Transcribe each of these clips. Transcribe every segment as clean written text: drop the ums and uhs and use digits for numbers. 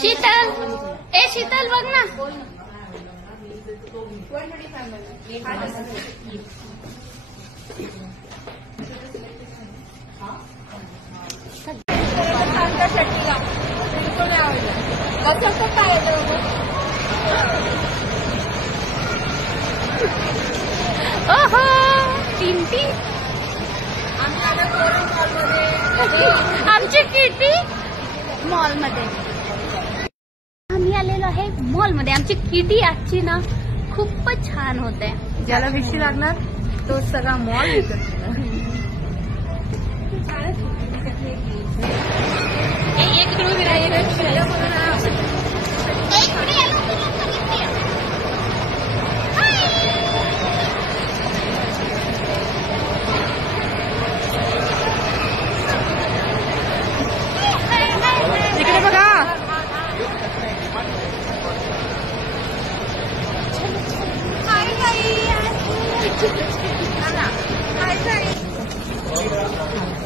शीतल, ए शीतल बघ ना. ओहो, तीन आमची किटी मॉल मध्ये. आम्ही आलेलो आहे मॉल मध्ये. आमची किटी आजची ना खूपच छान होते. ज्याला विषय लागणार तो सगळा मॉल विकत. इकडे बघा.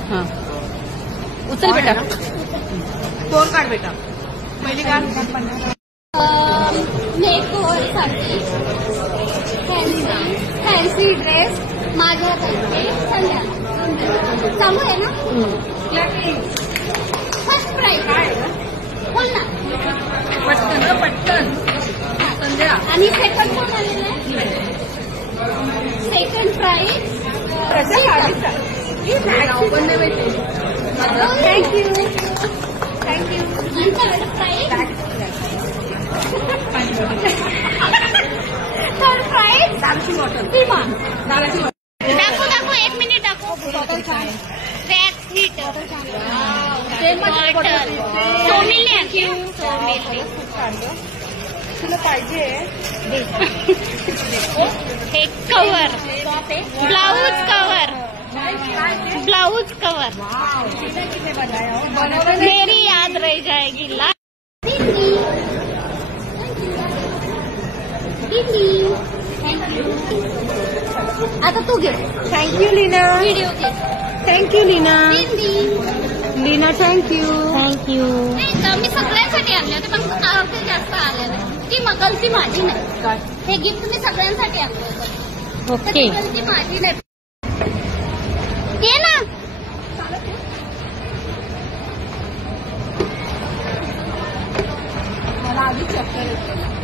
हा उचल बेटा. फोन काढ बेटा. पहिली काढ. मेकओव्हर साठी फॅन्सी ड्रेस माझ्याकडे चालू आहे ना. फर्स्ट प्राइस बोल ना. पटकन पटकन. संध्या. आणि सेकंड कोण आलेलं आहे. Second price thank you. Third price दाखव 1 मिनिट दाखव. Wax heat bottle. सोमिली तुला पाहिजे हे कवर. ब्लाउज कवर मेरी याद रह जाएगी. आता तू घे. थँक्यू लीना. व्हिडिओ घे. थँक्यू लीना. लीना थँक्यू. मी सगळ्यांसाठी आणले होते पण ते जास्त आले नाही. ती गलती माझी नाही. हे गिफ्ट मी सगळ्यांसाठी आणलं होतं. ओके. गलती माझी नाही. ये ना. मला आधी चक्कर येते.